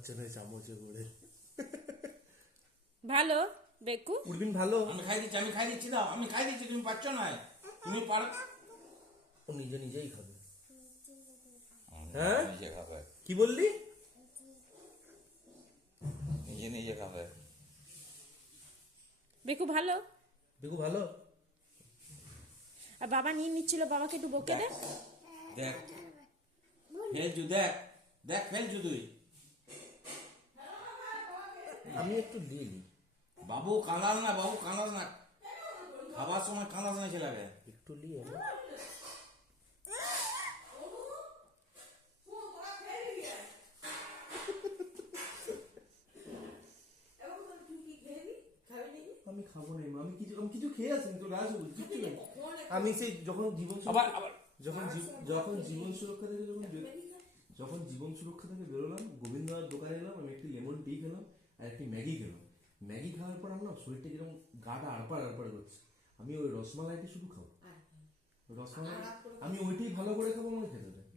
খাচ্ছে না চামচে করে। ভালো বেকু, উর্বিন ভালো। আমি খাই দিচ্ছি দাও, আমি খাই দিচ্ছি, তুমি পাচ্ছ না, তুমি পার। ও নিজে নিজেই খাবে। হ্যাঁ নিজে খাবে, কি বললি? নিজে নিজে খাবে। বেকু ভালো। দেখো ভালো। আর বাবা নিয়ে নিচ্ছিল, বাবাকে একটু বকে দে। দেখ ফেলছু, দেখ দেখ ফেলছু তুই। আমি একটু দিয়ে দিই, বাবু কাঁদাস না, বাবু কাঁদাস না, খাবার সময় কাঁদাস না ছেলেকে। একটু নিয়ে। আমি খাবো না, আমি কিছু খেয়ে আসি তো রাজ কিচ্ছু নেই। আমি সেই যখন জীবন আবার আবার যখন জীবন সুরক্ষা থেকে যখন জীবন সুরক্ষা থেকে বেরোলাম, গোবিন্দর দোকানে এলাম, আমি একটি লেমন টি খেলাম আর একটি ম্যাগি খেলাম। ম্যাগি খাওয়ার পর আমার না শরীরটা কিরকম গাটা আড়পাড় করছে। আমি ওই রসমালাইটি শুধু খাবো, রসমালাই আমি ওইটাই ভালো করে খাবো, আমাকে খেতে দেয়।